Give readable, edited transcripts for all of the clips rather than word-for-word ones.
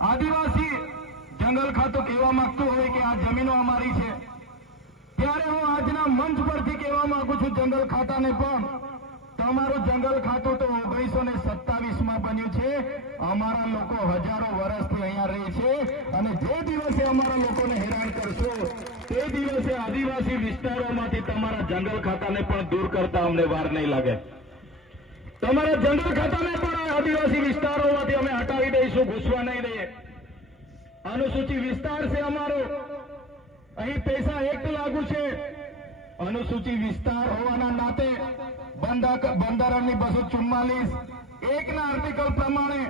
આદિવાસી જંગલ ખાતું કહેવા માંગતું હોય કે આ જમીનો અમારી છે, ત્યારે હું આજના મંચ પરથી કહેવા માંગુ છું જંગલ ખાતાને પણ, તમારું જંગલ ખાતું તો 1927માં બન્યું છે. અમારા લોકો હજારો વર્ષથી અહીંયા રહે છે, અને જે દિવસે અમારા લોકોને હેરાન કરશો તે દિવસે આદિવાસી વિસ્તારોમાંથી તમારા જંગલ ખાતાને પણ દૂર કરતા અમને વાર નહીં લાગે. તમારા જંગલ ખાતાને પણ આદિવાસી વિસ્તારોમાંથી અમે હટાવી દઈશું, ઘૂસવા નહીં દઈએ. અનુસૂચિત વિસ્તાર છે અમારો, અહીં પૈસા એક્ટ લાગુ છે. અનુસૂચિત વિસ્તાર હોવાના નાતે બંધારણની 244 એકના આર્ટિકલ પ્રમાણે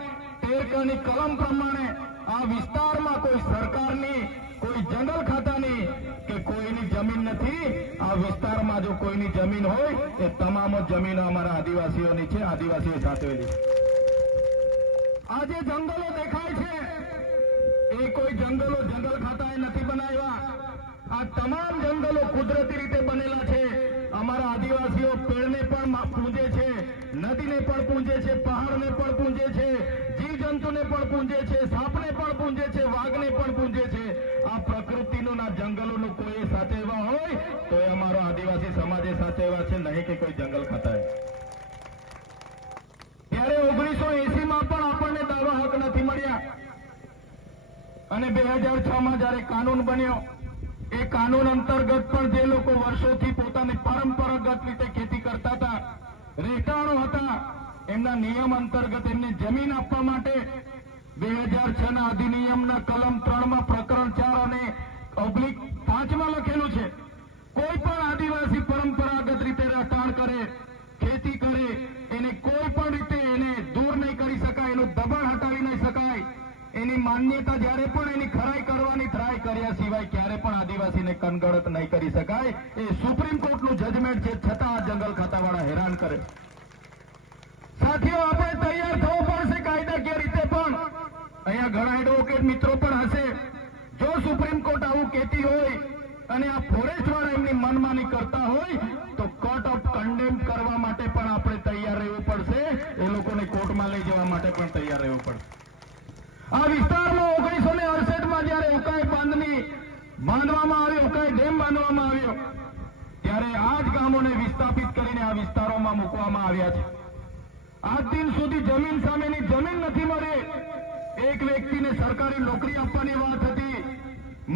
13 ની કલમ પ્રમાણે આ વિસ્તારમાં કોઈ સરકારની, કોઈ જંગલ ખાતાની કે કોઈની જમીન નથી. આ વિસ્તારમાં જો કોઈની જમીન હોય એ તમામ જમીનો અમારા આદિવાસીઓની છે, આદિવાસીઓ સાચવેલી. આજે જંગલો દેખાય છે એ કોઈ જંગલો જંગલ ખાતાએ નથી બનાવ્યા. આ તમામ જંગલો કુદરતી રીતે બનેલા છે. અમારા આદિવાસીઓ પેડને પણ પૂજે છે, નદીને પણ પૂજે છે, પહાડને પણ પૂજે છે, જીવજંતુને પણ પૂજે છે, સાપને પણ પૂજે છે, વાઘને પણ પૂજે છે. આ પ્રકૃતિનું ના જંગલોનું કોઈ સાચવવા હોય તો એ અમારો આદિવાસી સમાજે સાચવવા છે, નહીં કે કોઈ જંગલ ખાતાએ. ત્યારે 1980માં પણ આપણને દાવા હક નથી મળ્યા, અને 2006માં જયારે કાનૂન બન્યો એ કાનૂન અંતર્ગત પણ જે લોકો વર્ષોથી પોતાની પરંપરાગત રીતે ખેતી કરતા હતા, રહેઠાણો હતા, એમના નિયમ અંતર્ગત એમને જમીન આપવા માટે 2006ના અધિનિયમના કલમ 3માં પ્રકરણ 4 અને /5માં લખેલું છે, કોઈ પણ આદિવાસી પરંપરાગત રીતે રહેઠાણ કરે, ખેતી કરે, એને કોઈ પણ રીતે એને દૂર નહીં કરી શકાય, એનું દબાણ હટાવી નહીં શકાય. એની માન્યતા જ્યારે પણ એની ખરાઈ કરવાની ટ્રાય કર્યા સિવાય ક્યારે પણ આદિવાસીને કનગડત નહીં કરી શકાય. એ સુપ્રીમ કોર્ટનું જજમેન્ટ છે, છતાં આ જંગલ ખાતાવાળા હેરાન કરે. સાથીઓ, આપણે તૈયાર થવું પડશે કાયદાકીય રીતે પણ. અહીંયા ઘણા એડવોકેટ મિત્રો પણ હશે. જો સુપ્રીમ કોર્ટ આવું કહેતી હોય અને આ ફોરેસ્ટ વાળા એમની મનમાની કરતા હોય તો કોર્ટ ઓફ કન્ડેમ કરવા માટે પણ આપણે તૈયાર રહેવું પડશે. એ લોકોને કોર્ટમાં લઈ જવા માટે પણ તૈયાર રહેવું પડશે. આ વિસ્તારમાં 1968માં જયારે ઉકાઈ બાંધવામાં આવ્યો, ઉકાઈ ડેમ બાંધવામાં આવ્યો, ત્યારે આ જ ગામોને વિસ્થાપિત કરીને આ વિસ્તારોમાં મૂકવામાં આવ્યા છે. આજ દિન સુધી જમીન સામેની જમીન નથી મળી. એક વ્યક્તિને સરકારી નોકરી આપવાની વાત હતી,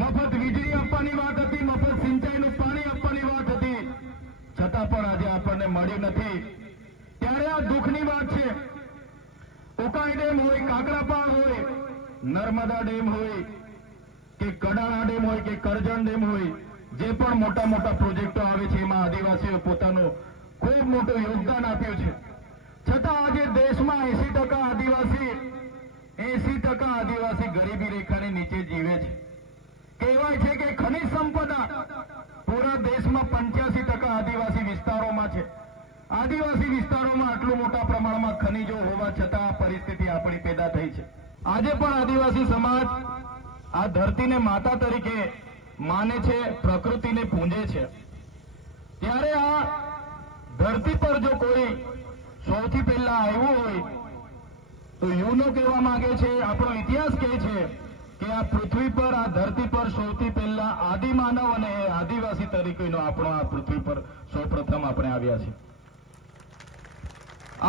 મફત વીજળી આપવાની વાત હતી, મફત સિંચાઈનું પાણી આપવાની વાત હતી, છતાં પણ આજે આપણને મળ્યું નથી. ત્યારે આ દુઃખની વાત છે. ઉકાઈ ડેમ હોય, કાકરાપાળ હોય, નર્મદા ડેમ હોય કે કડાણા ડેમ હોય કે કરજણ ડેમ હોય, જે પણ મોટા મોટા પ્રોજેક્ટો આવે છે એમાં આદિવાસીઓ પોતાનું ખૂબ મોટું યોગદાન આપ્યું છે. છતાં આજે દેશમાં 80% આદિવાસી ગરીબી રેખાની નીચે જીવે છે. કહેવાય છે કે ખનિજ સંપદા પૂરા દેશમાં 85% આદિવાસી વિસ્તારોમાં છે. આદિવાસી વિસ્તારોમાં આટલું મોટા પ્રમાણમાં ખનિજો હોવા છતાં આ પરિસ્થિતિ આપણી પેદા થઈ છે. આજે પણ આદિવાસી સમાજ આ ધરતીને માતા તરીકે માને છે, પ્રકૃતિને પૂજે છે. ત્યારે આ ધરતી પર જો કોઈ સૌથી પહેલા આવ્યું હોય તો યુનો કહેવા માંગે છે, આપણો ઇતિહાસ કહે છે કે આ પૃથ્વી પર, આ ધરતી પર સૌથી પહેલા આદિમાનવ અને આદિવાસી તરીકેનો આપણો આ પૃથ્વી પર સૌપ્રથમ આપણે આવ્યા છીએ.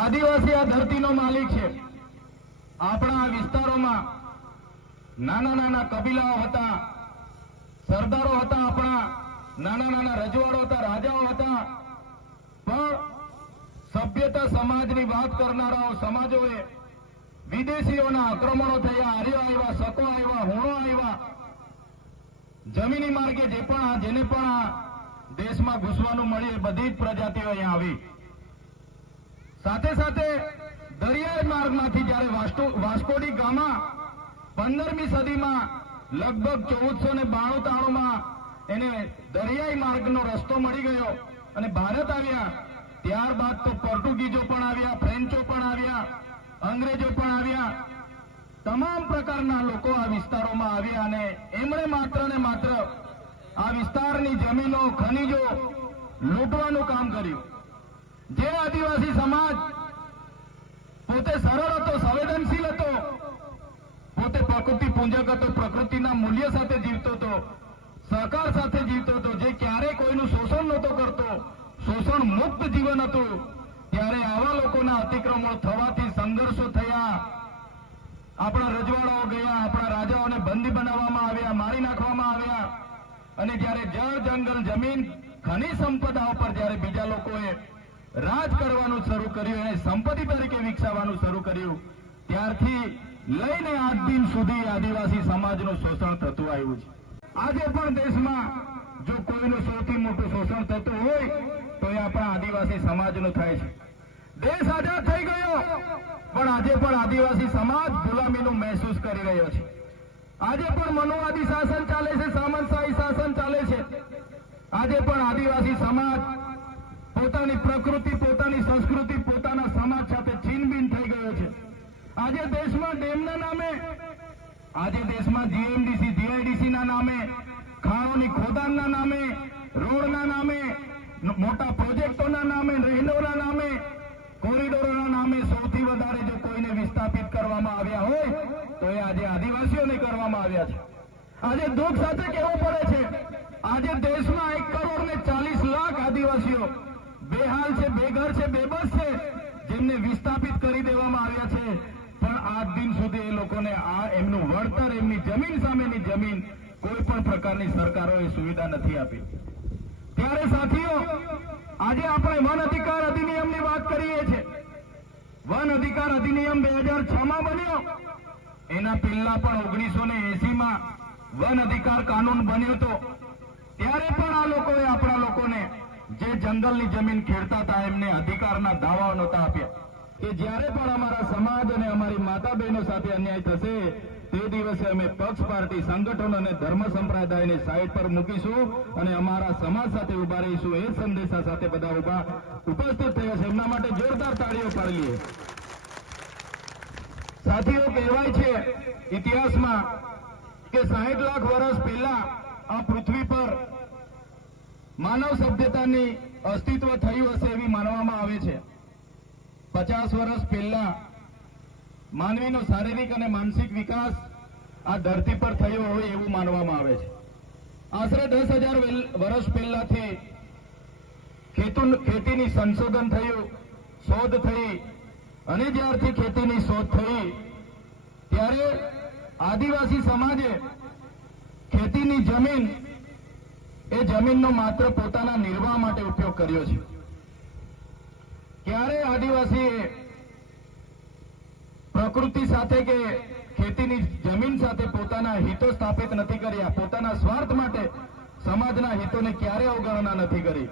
આદિવાસી આ ધરતીનો માલિક છે. આપણા આ વિસ્તારોમાં નાના નાના કબીલાઓ હતા, સરદારો હતા, આપણા નાના નાના રજવાડો હતા, રાજાઓ હતા, પણ સભ્યતા સમાજની વાત કરનારાઓ સમાજોએ વિદેશીઓના આક્રમણો થયા, આર્યો આવ્યા, શકો આવ્યા, હુણો આવ્યા, જમીની માર્ગે જેને પણ આ દેશમાં ઘૂસવાનું મળ્યું એ બધી જ પ્રજાતિઓ અહીંયા આવી. સાથે સાથે દરિયાઈ માર્ગમાંથી જયારે વાસ્કોડી ગામા 15મી સદીમાં લગભગ 1492-93માં એને દરિયાઈ માર્ગનો રસ્તો મળી ગયો અને ભારત આવ્યા. ત્યારબાદ તો પોર્ટુગીઝો પણ આવ્યા, ફ્રેન્ચો પણ આવ્યા, અંગ્રેજો પણ આવ્યા. તમામ પ્રકારના લોકો આ વિસ્તારોમાં આવ્યા અને એમણે માત્ર ને માત્ર આ વિસ્તારની જમીનો, ખનીજો લૂંટવાનું કામ કર્યું. જે આદિવાસી સમાજ પોતે સરળ હતો, સંવેદનશીલ હતો, પોતે પ્રકૃતિ પૂજક હતો, પ્રકૃતિના મૂલ્ય સાથે જીવતો હતો, સહકાર સાથે જીવતો હતો, જે ક્યારેય કોઈનું શોષણ નહોતો કરતો, શોષણ મુક્ત જીવન હતું. ત્યારે આવા લોકોના અતિક્રમણો થવાથી સંઘર્ષો થયા, આપણા રજવાડાઓ ગયા, આપણા રાજાઓને બંદી બનાવવામાં આવ્યા, મારી નાખવામાં આવ્યા. અને જ્યારે જળ, જંગલ, જમીન, ખનિજ સંપદાઓ પર જ્યારે બીજા લોકોએ રાજ કરવાનું શરૂ કર્યું, એને સંપત્તિ તરીકે વિકસાવવાનું શરૂ કર્યું, ત્યારથી લઈને આજ દિન સુધી આદિવાસી સમાજનું શોષણ થતું આવ્યું છે. આજે પણ દેશમાં જો કોઈનું સૌથી મોટું શોષણ થતું હોય તો એ આપણા આદિવાસી સમાજનું થાય છે. દેશ આઝાદ થઈ ગયો, પણ આજે પણ આદિવાસી સમાજ ગુલામીનું મહેસૂસ કરી રહ્યો છે. આજે પણ મનોવાદી શાસન ચાલે છે, સામંતશાહી શાસન ચાલે છે. આજે પણ આદિવાસી સમાજ પોતાની પ્રકૃતિ, પોતાની સંસ્કૃતિ, પોતાના સમાજ સાથે છીનબીન થઈ ગયો છે. આજે દેશમાં ડેમના નામે, આજે દેશમાં જીએમડીસી, જીઆઈડીસીના નામે, ખાણોની ખોદાણના નામે, રોડના નામે, મોટા પ્રોજેક્ટોના નામે, રહેણોના નામે, કોરિડોરોના નામે સૌથી વધારે જો કોઈને વિસ્થાપિત કરવામાં આવ્યા હોય તો એ આજે આદિવાસીઓને કરવામાં આવ્યા છે. આજે દુઃખ સાથે કહેવું પડે છે, આજે દેશમાં 1,40,00,000 આદિવાસીઓ બેહાલ છે, બેઘર છે, બેબસ છે, જેમને વિસ્થાપિત કરી દેવામાં આવ્યા છે. પણ આજ દિન સુધી એ લોકોને આ એમનું વળતર, એમની જમીન સામેની જમીન કોઈ પણ પ્રકારની સરકારોએ સુવિધા નથી આપી. ત્યારે સાથીઓ, આજે આપણે વન અધિકાર અધિનિયમની વાત કરીએ છીએ. વન અધિકાર અધિનિયમ 2006માં બન્યો. એના પહેલા પણ 1980માં વન અધિકાર કાનૂન બન્યો હતો. ત્યારે પણ આ લોકોએ આપણા લોકોને જે જંગલની જમીન ખેડતા હતા એમને અધિકારના દાવાઓ નહોતા આપ્યા કે જ્યારે પણ અમારા સમાજ અને અમારી માતા બહેનો સાથે અન્યાય થશે તે દિવસે અમે પક્ષ, પાર્ટી, સંગઠન અને ધર્મ સંપ્રદાયને સાઈડ પર મૂકીશું અને અમારા સમાજ સાથે ઉભા રહીશું. એ સંદેશા સાથે બધા ઉપસ્થિત થયા છે. એમના માટે જોરદાર તાળીઓ પાડી લઈએ. સાથીઓ, કહેવાય છે ઇતિહાસમાં કે 60 લાખ વર્ષ પહેલા આ પૃથ્વી પર માનવ સભ્યતાની અસ્તિત્વ થયું હશે એવી માનવામાં આવે છે. 50 વર્ષ પહેલા માનવીનો શારીરિક અને માનસિક વિકાસ આ ધરતી પર થયો હોય એવું માનવામાં આવે છે. આશરે 10,000 વર્ષ પહેલાથી ખેતીની સંશોધન થયું, શોધ થઈ, અને જ્યારથી ખેતીની શોધ થઈ ત્યારે આદિવાસી સમાજે ખેતીની જમીન, એ જમીનનો માત્ર પોતાના નિર્વાહ માટે ઉપયોગ કર્યો છે. ક્યારે આદિવાસીએ પ્રકૃતિ સાથે કે ખેતીની જમીન સાથે પોતાના હિતો સ્થાપિત નથી કર્યા, પોતાના સ્વાર્થ માટે સમાજના હિતોને ક્યારે અવગણના નથી કરી.